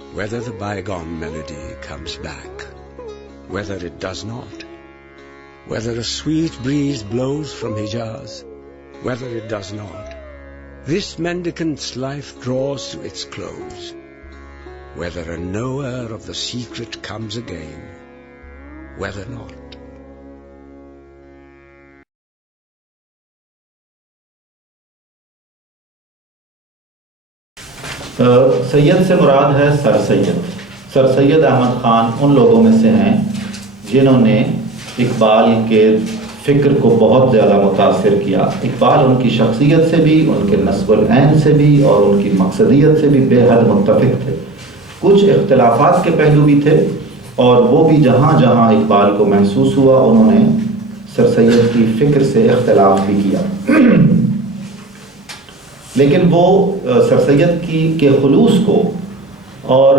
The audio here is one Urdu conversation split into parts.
Whether the bygone melody comes back, whether it does not, whether a sweet breeze blows from Hijaz, whether it does not, this mendicant's life draws to its close. Whether a knower of the secret comes again, whether not. سید سے مراد ہے سر سید. سر سید احمد خان ان لوگوں میں سے ہیں جنہوں نے اقبال کے فکر کو بہت زیادہ متاثر کیا. اقبال ان کی شخصیت سے بھی، ان کے نصب العین سے بھی اور ان کی مقصدیت سے بھی بے حد متفق تھے. کچھ اختلافات کے پہلو بھی تھے، اور وہ بھی جہاں جہاں اقبال کو محسوس ہوا انہوں نے سر سید کی فکر سے اختلاف بھی کیا. لیکن وہ سر سید کے خلوص کو اور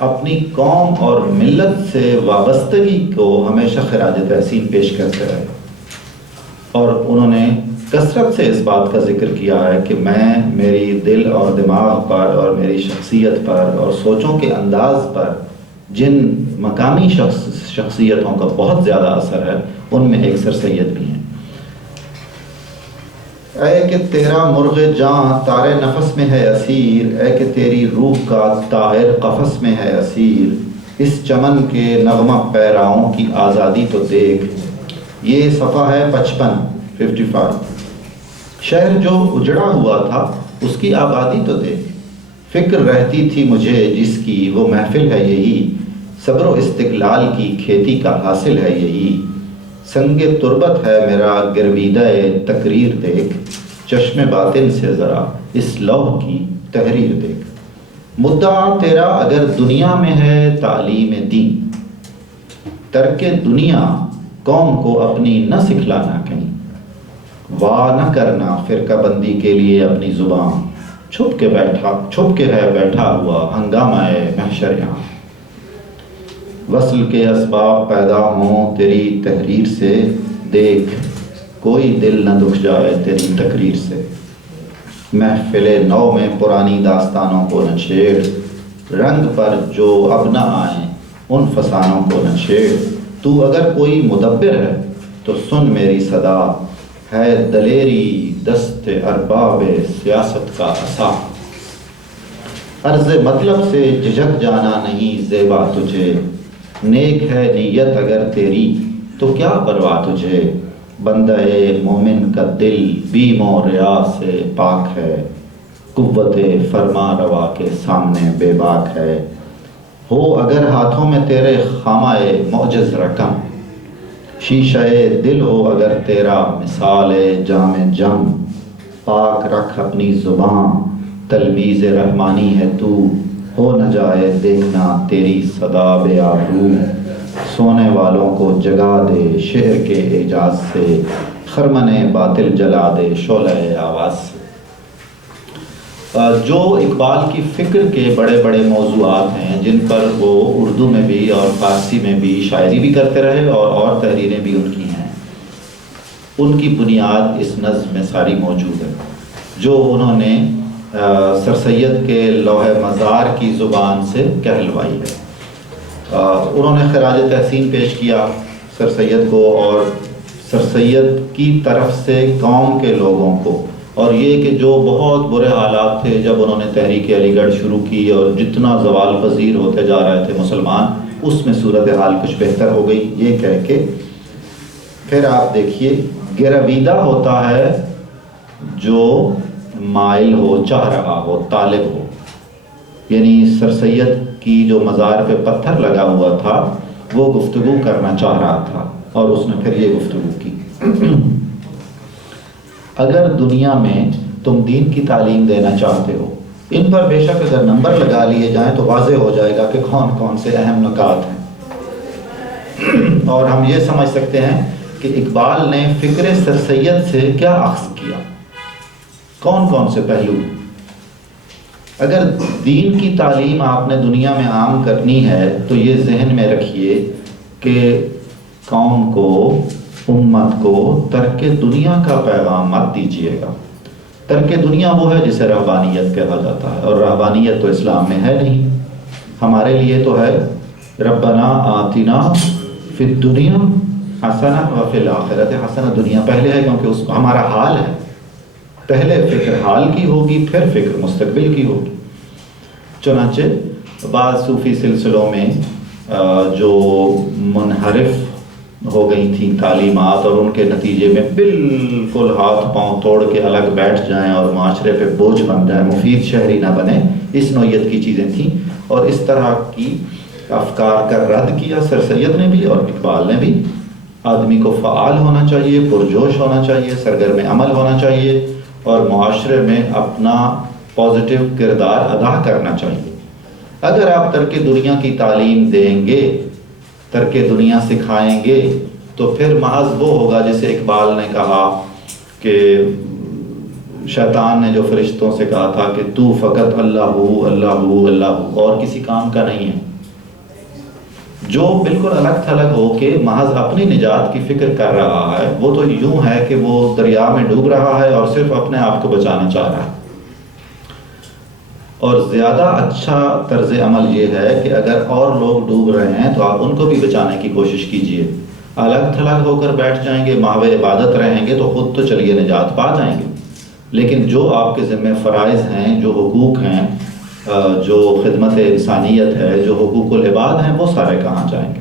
اپنی قوم اور ملت سے وابستگی کو ہمیشہ خراج تحسین پیش کرتے رہے، اور انہوں نے کثرت سے اس بات کا ذکر کیا ہے کہ میں میری دل اور دماغ پر اور میری شخصیت پر اور سوچوں کے انداز پر جن مقامی شخصیتوں کا بہت زیادہ اثر ہے ان میں ایک سر سید بھی ہیں. اے کہ تیرا مرغ جاں تارے نفس میں ہے اسیر، اے کہ تیری روح کا طاہر قفس میں ہے اسیر، اس چمن کے نغمہ پیراؤں کی آزادی تو دیکھ. یہ صفحہ ہے 55. شہر جو اجڑا ہوا تھا اس کی آبادی تو دیکھ. فکر رہتی تھی مجھے جس کی وہ محفل ہے یہی، صبر و استقلال کی کھیتی کا حاصل ہے یہی. سنگ تربت ہے میرا گرویدہ تقریر دیکھ، چشم باطن سے ذرا اس لوح کی تحریر دیکھ. مدعا تیرا اگر دنیا میں ہے تعلیم دین، ترک دنیا قوم کو اپنی نہ سکھلانا کہیں. واہ نہ کرنا فرقہ بندی کے لیے اپنی زبان، چھپ کے ہے بیٹھا ہوا ہنگامہ محشر یہاں. وصل کے اسباب پیدا ہوں تیری تحریر سے، دیکھ کوئی دل نہ دکھ جائے تیری تقریر سے. محفل نو میں پرانی داستانوں کو نہ چھیڑ، رنگ پر جو اب نہ آئیں ان فسانوں کو نہ چھیڑ. تو اگر کوئی مدبر ہے تو سن میری صدا، ہے دلیری دست ارباب سیاست کا عصا. عرض مطلب سے جھجک جانا نہیں زیبا تجھے، نیک ہے نیت اگر تیری تو کیا پرواہ تجھے. بندہ مومن کا دل بیم و ریا سے پاک ہے، قوت فرما روا کے سامنے بے باک ہے. ہو اگر ہاتھوں میں تیرے خامہ معجز رقم، شیشہ دل ہو اگر تیرا مثال جام جم. پاک رکھ اپنی زبان تلمیذ رحمانی ہے تو، ہو نہ جائے دیکھنا تیری صدا بے آبرو. سونے والوں کو جگا دے شعر کے اعجاز سے، خرمن باطل جلا دے شعلہ آواز سے. جو اقبال کی فکر کے بڑے بڑے موضوعات ہیں جن پر وہ اردو میں بھی اور فارسی میں بھی شاعری بھی کرتے رہے اور تحریریں بھی ان کی ہیں، ان کی بنیاد اس نظم میں ساری موجود ہے جو انہوں نے سر سید کے لوح مزار کی زبان سے کہلوائی ہے. انہوں نے خراج تحسین پیش کیا سر سید کو، اور سر سید کی طرف سے قوم کے لوگوں کو، اور یہ کہ جو بہت برے حالات تھے جب انہوں نے تحریک علی گڑھ شروع کی اور جتنا زوال پذیر ہوتے جا رہے تھے مسلمان، اس میں صورتحال کچھ بہتر ہو گئی. یہ کہہ کے پھر آپ دیکھیے، گرویدہ ہوتا ہے جو مائل ہو، چاہ رہا ہو، طالب ہو. یعنی سر سید کی جو مزار پہ پتھر لگا ہوا تھا وہ گفتگو کرنا چاہ رہا تھا، اور اس نے پھر یہ گفتگو کی. اگر دنیا میں تم دین کی تعلیم دینا چاہتے ہو، ان پر بے شک اگر نمبر لگا لیے جائیں تو واضح ہو جائے گا کہ کون کون سے اہم نکات ہیں، اور ہم یہ سمجھ سکتے ہیں کہ اقبال نے فکر سر سید سے کیا اخذ کیا، کون کون سے پہلو. اگر دین کی تعلیم آپ نے دنیا میں عام کرنی ہے تو یہ ذہن میں رکھیے کہ قوم کو، امت کو ترک دنیا کا پیغام مت دیجیے گا. ترک دنیا وہ ہے جسے رہبانیت کہا جاتا ہے، اور رہبانیت تو اسلام میں ہے نہیں. ہمارے لیے تو ہے ربنا آتنا فی الدنیا حسنہ و فی الآخرۃ حسنہ. دنیا پہلے ہے کیونکہ اس ہمارا حال ہے. پہلے فکر حال کی ہوگی، پھر فکر مستقبل کی ہوگی. چنانچہ بعض صوفی سلسلوں میں جو منحرف ہو گئی تھیں تعلیمات اور ان کے نتیجے میں بالکل ہاتھ پاؤں توڑ کے الگ بیٹھ جائیں اور معاشرے پہ بوجھ بن جائیں، مفید شہری نہ بنے، اس نوعیت کی چیزیں تھیں. اور اس طرح کی افکار کا رد کیا سر سید نے بھی اور اقبال نے بھی. آدمی کو فعال ہونا چاہیے، پرجوش ہونا چاہیے، سرگرم عمل ہونا چاہیے اور معاشرے میں اپنا پازیٹیو کردار ادا کرنا چاہیے. اگر آپ ترک دنیا کی تعلیم دیں گے، ترک دنیا سکھائیں گے، تو پھر محض وہ ہوگا جسے اقبال نے کہا کہ شیطان نے جو فرشتوں سے کہا تھا کہ تو فقط اللہ ہو اللہ ہو اللہ ہو، اور کسی کام کا نہیں ہے. جو بالکل الگ تھلگ ہو کے محض اپنی نجات کی فکر کر رہا ہے، وہ تو یوں ہے کہ وہ دریا میں ڈوب رہا ہے اور صرف اپنے آپ کو بچانا چاہ رہا ہے. اور زیادہ اچھا طرز عمل یہ ہے کہ اگر اور لوگ ڈوب رہے ہیں تو آپ ان کو بھی بچانے کی کوشش کیجئے. الگ تھلگ ہو کر بیٹھ جائیں گے، ماہو عبادت رہیں گے تو خود تو چلیے نجات پا جائیں گے، لیکن جو آپ کے ذمہ فرائض ہیں، جو حقوق ہیں، جو خدمت انسانیت ہے، جو حقوق العباد ہیں، وہ سارے کہاں جائیں گے؟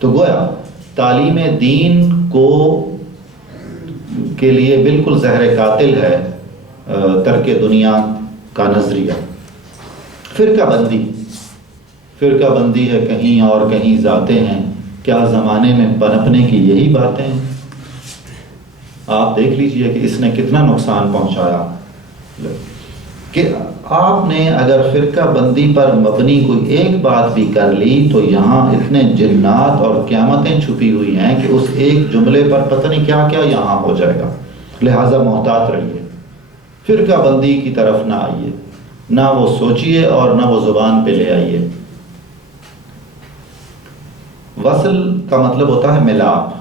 تو گویا تعلیم دین کے لیے بالکل زہر قاتل ہے ترک دنیا کا نظریہ. فرقہ بندی ہے، کہیں اور کہیں ذاتیں ہیں. کیا زمانے میں پنپنے کی یہی باتیں ہیں؟ آپ دیکھ لیجئے کہ اس نے کتنا نقصان پہنچایا. کہ آپ نے اگر فرقہ بندی پر مبنی کوئی ایک بات بھی کر لی تو یہاں اتنے جنات اور قیامتیں چھپی ہوئی ہیں کہ اس ایک جملے پر پتہ نہیں کیا کیا یہاں ہو جائے گا. لہٰذا محتاط رہیے، فرقہ بندی کی طرف نہ آئیے، نہ وہ سوچیے اور نہ وہ زبان پہ لے آئیے. وصل کا مطلب ہوتا ہے ملاپ.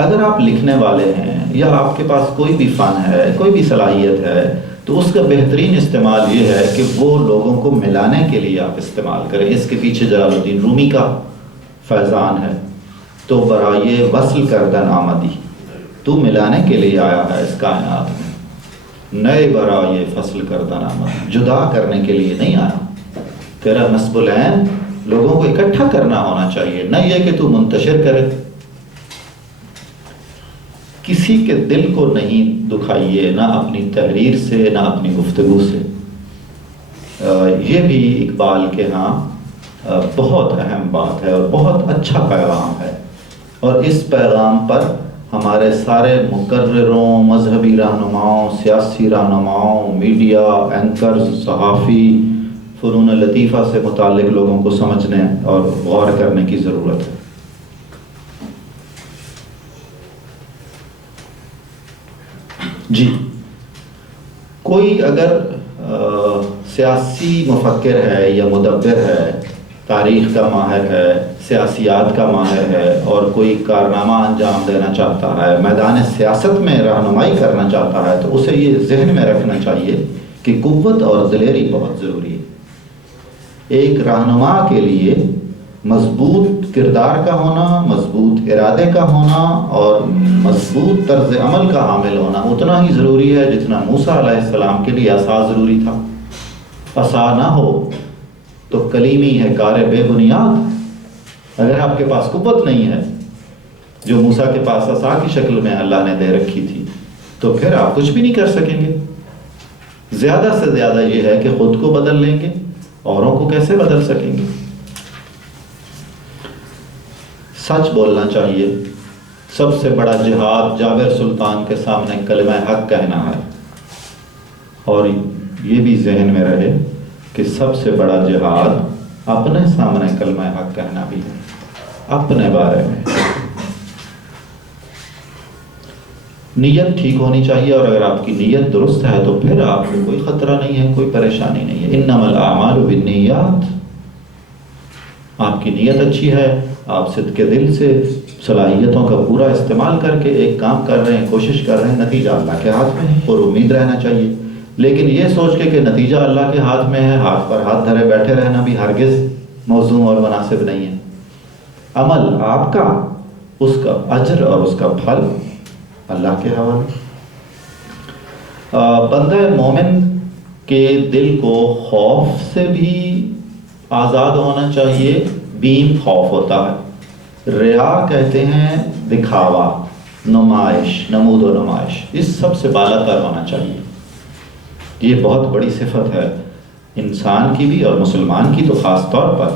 اگر آپ لکھنے والے ہیں یا آپ کے پاس کوئی بھی فن ہے، کوئی بھی صلاحیت ہے، تو اس کا بہترین استعمال یہ ہے کہ وہ لوگوں کو ملانے کے لیے آپ استعمال کریں. اس کے پیچھے جلال الدین رومی کا فیضان ہے، تو برائے وصل کردن آمدی، تو ملانے کے لیے آیا ہے اس کائنات میں، نئے برائے فصل کردن آمدی، جدا کرنے کے لیے نہیں آیا. تیرا نصب العین لوگوں کو اکٹھا کرنا ہونا چاہیے، نہ یہ کہ تو منتشر کرے. کسی کے دل کو نہیں دکھائیے، نہ اپنی تحریر سے نہ اپنی گفتگو سے. یہ بھی اقبال کے ہاں بہت اہم بات ہے اور بہت اچھا پیغام ہے. اور اس پیغام پر ہمارے سارے مقرروں، مذہبی رہنماؤں، سیاسی رہنماؤں، میڈیا اینکرز، صحافی، فنون لطیفہ سے متعلق لوگوں کو سمجھنے اور غور کرنے کی ضرورت ہے. جی، کوئی اگر سیاسی مفکر ہے یا مدبر ہے، تاریخ کا ماہر ہے، سیاسیات کا ماہر ہے اور کوئی کارنامہ انجام دینا چاہتا ہے، میدان سیاست میں رہنمائی کرنا چاہتا ہے، تو اسے یہ ذہن میں رکھنا چاہیے کہ قوت اور دلیری بہت ضروری ہے. ایک رہنما کے لیے مضبوط کردار کا ہونا، مضبوط ارادے کا ہونا اور مضبوط طرز عمل کا حامل ہونا اتنا ہی ضروری ہے جتنا موسیٰ علیہ السلام کے لیے عصا ضروری تھا. عصا نہ ہو تو کلیمی ہے کار بے بنیاد. اگر آپ کے پاس قوت نہیں ہے جو موسیٰ کے پاس عصا کی شکل میں اللہ نے دے رکھی تھی، تو پھر آپ کچھ بھی نہیں کر سکیں گے. زیادہ سے زیادہ یہ ہے کہ خود کو بدل لیں گے، اوروں کو کیسے بدل سکیں گے؟ سچ بولنا چاہیے. سب سے بڑا جہاد جابر سلطان کے سامنے کلمہ حق کہنا ہے. اور یہ بھی ذہن میں رہے کہ سب سے بڑا جہاد اپنے سامنے کلمہ حق کہنا بھی ہے، اپنے بارے میں. نیت ٹھیک ہونی چاہیے، اور اگر آپ کی نیت درست ہے تو پھر آپ کو کوئی خطرہ نہیں ہے، کوئی پریشانی نہیں ہے. انما الاعمال بالنیات. آپ کی نیت اچھی ہے، آپ صدق کے دل سے صلاحیتوں کا پورا استعمال کر کے ایک کام کر رہے ہیں، کوشش کر رہے ہیں، نتیجہ اللہ کے ہاتھ میں ہے اور امید رہنا چاہیے. لیکن یہ سوچ کے کہ نتیجہ اللہ کے ہاتھ میں ہے، ہاتھ پر ہاتھ دھرے بیٹھے رہنا بھی ہرگز موزوں اور مناسب نہیں ہے۔ عمل آپ کا، اس کا اجر اور اس کا پھل اللہ کے حوالے۔ بندہ مومن کے دل کو خوف سے بھی آزاد ہونا چاہیے، بیم خوف ہوتا ہے، ریا کہتے ہیں دکھاوا، نمائش، نمود و نمائش، اس سب سے بالا تر ہونا چاہیے۔ یہ بہت بڑی صفت ہے انسان کی بھی اور مسلمان کی تو خاص طور پر۔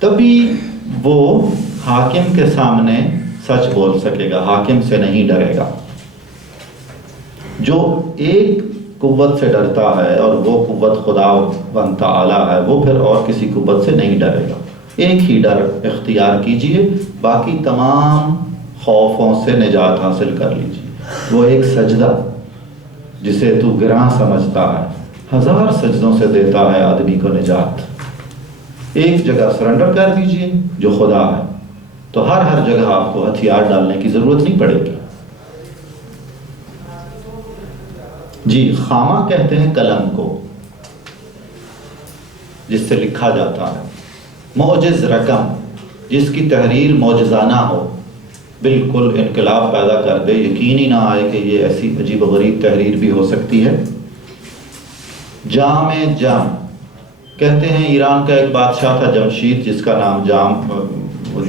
تبھی وہ حاکم کے سامنے سچ بول سکے گا، حاکم سے نہیں ڈرے گا۔ جو ایک قوت سے ڈرتا ہے اور وہ قوت خدا و تعالی ہے، وہ پھر اور کسی قوت سے نہیں ڈرے گا۔ ایک ہی ڈر اختیار کیجئے، باقی تمام خوفوں سے نجات حاصل کر لیجئے۔ وہ ایک سجدہ جسے تو گراں سمجھتا ہے، 1000 سجدوں سے دیتا ہے آدمی کو نجات۔ ایک جگہ سرنڈر کر دیجئے جو خدا ہے، تو ہر جگہ آپ کو ہتھیار ڈالنے کی ضرورت نہیں پڑے گی۔ جی، خامہ کہتے ہیں قلم کو جس سے لکھا جاتا ہے، معجز رقم جس کی تحریر معجزانہ ہو، بالکل انقلاب پیدا کر دے، یقین ہی نہ آئے کہ یہ ایسی عجیب و غریب تحریر بھی ہو سکتی ہے۔ جام جم کہتے ہیں ایران کا ایک بادشاہ تھا جمشید، جس کا نام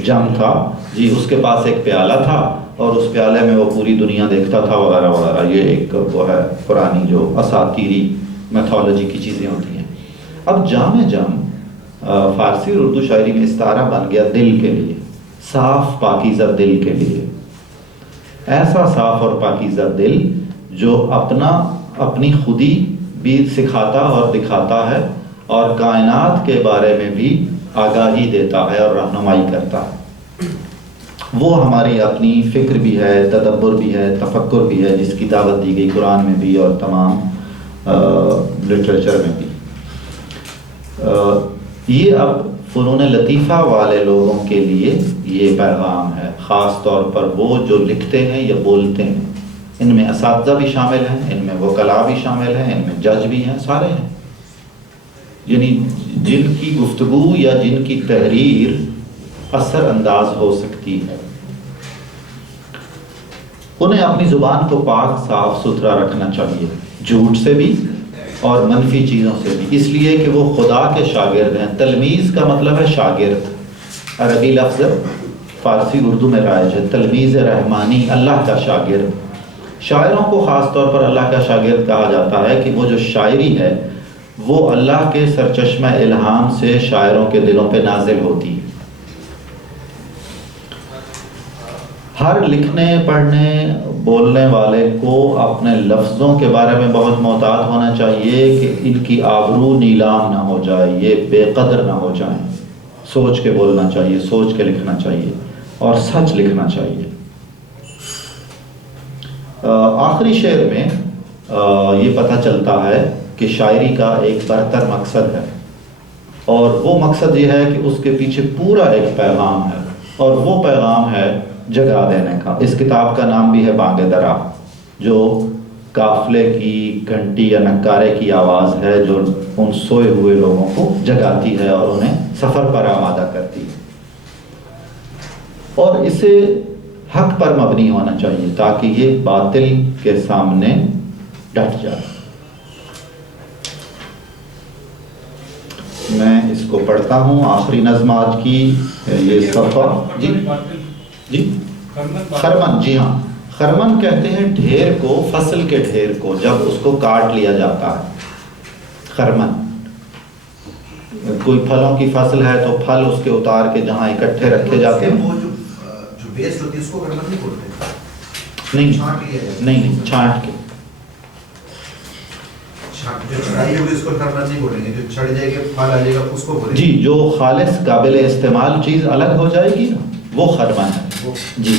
جم تھا، جی، اس کے پاس ایک پیالہ تھا اور اس پیالے میں وہ پوری دنیا دیکھتا تھا وغیرہ وغیرہ۔ یہ ایک وہ ہے پرانی جو اساطیری میتھولوجی کی چیزیں ہوتی ہیں۔ اب جام جم فارسی اور اردو شاعری میں استعارہ بن گیا دل کے لیے، صاف پاکیزہ دل کے لیے۔ ایسا صاف اور پاکیزہ دل جو اپنی خودی بھی سکھاتا اور دکھاتا ہے اور کائنات کے بارے میں بھی آگاہی دیتا ہے اور رہنمائی کرتا ہے۔ وہ ہماری اپنی فکر بھی ہے، تدبر بھی ہے، تفکر بھی ہے، جس کی دعوت دی گئی قرآن میں بھی اور تمام لٹریچر میں بھی۔ یہ اب فنون لطیفہ والے لوگوں کے لیے یہ پیغام ہے، خاص طور پر وہ جو لکھتے ہیں یا بولتے ہیں۔ ان میں اساتذہ بھی شامل ہیں، ان میں وکلاء بھی شامل ہیں، ان میں جج بھی ہیں، سارے ہیں۔ یعنی جن کی گفتگو یا جن کی تحریر اثر انداز ہو سکتی ہے، انہیں اپنی زبان کو پاک صاف ستھرا رکھنا چاہیے، جھوٹ سے بھی اور منفی چیزوں سے بھی، اس لیے کہ وہ خدا کے شاگرد ہیں۔ تلمیذ کا مطلب ہے شاگرد، عربی لفظ فارسی اردو میں رائج ہے، تلمیذ رحمانی، اللہ کا شاگرد۔ شاعروں کو خاص طور پر اللہ کا شاگرد کہا جاتا ہے کہ وہ جو شاعری ہے وہ اللہ کے سرچشمہ الہام سے شاعروں کے دلوں پہ نازل ہوتی ہے۔ ہر لکھنے، پڑھنے، بولنے والے کو اپنے لفظوں کے بارے میں بہت محتاط ہونا چاہیے کہ ان کی آبرو نیلام نہ ہو جائے، یہ بے قدر نہ ہو جائیں۔ سوچ کے بولنا چاہیے، سوچ کے لکھنا چاہیے اور سچ لکھنا چاہیے۔ آخری شعر میں یہ پتہ چلتا ہے کہ شاعری کا ایک برتر مقصد ہے، اور وہ مقصد یہ ہے کہ اس کے پیچھے پورا ایک پیغام ہے، اور وہ پیغام ہے جگا دینے کا۔ اس کتاب کا نام بھی ہے بانگ درا، جو قافلے کی گھنٹی یا نکارے کی آواز ہے جو ان سوئے ہوئے لوگوں کو جگاتی ہے اور انہیں سفر پر آمادہ کرتی ہے۔ اور اسے حق پر مبنی ہونا چاہیے تاکہ یہ باطل کے سامنے ڈٹ جائے۔ میں اس کو پڑھتا ہوں، آخری نظم آج کی یہ صفحہ۔ جی خرمن، جی ہاں، خرمن کہتے ہیں ڈھیر کو، فصل کے ڈھیر کو جب اس کو کاٹ لیا جاتا ہے۔ خرمن، کوئی پھلوں کی فصل ہے تو پھل اس کے اتار کے جہاں اکٹھے رکھے جاتے ہیں، جو بیس ہوتی ہے اس کو خرمن نہیں بولتے؟ نہیں، چھانٹ کے، جو چھڑائی ہوگی اس کو خرمن نہیں بولیں گے، جو چھڑ جائے گا پھل آ جائے گا اس کو بولیں گے۔ جی، جو خالص قابل استعمال چیز الگ ہو جائے گی نا، وہ خرمن ہے۔ جی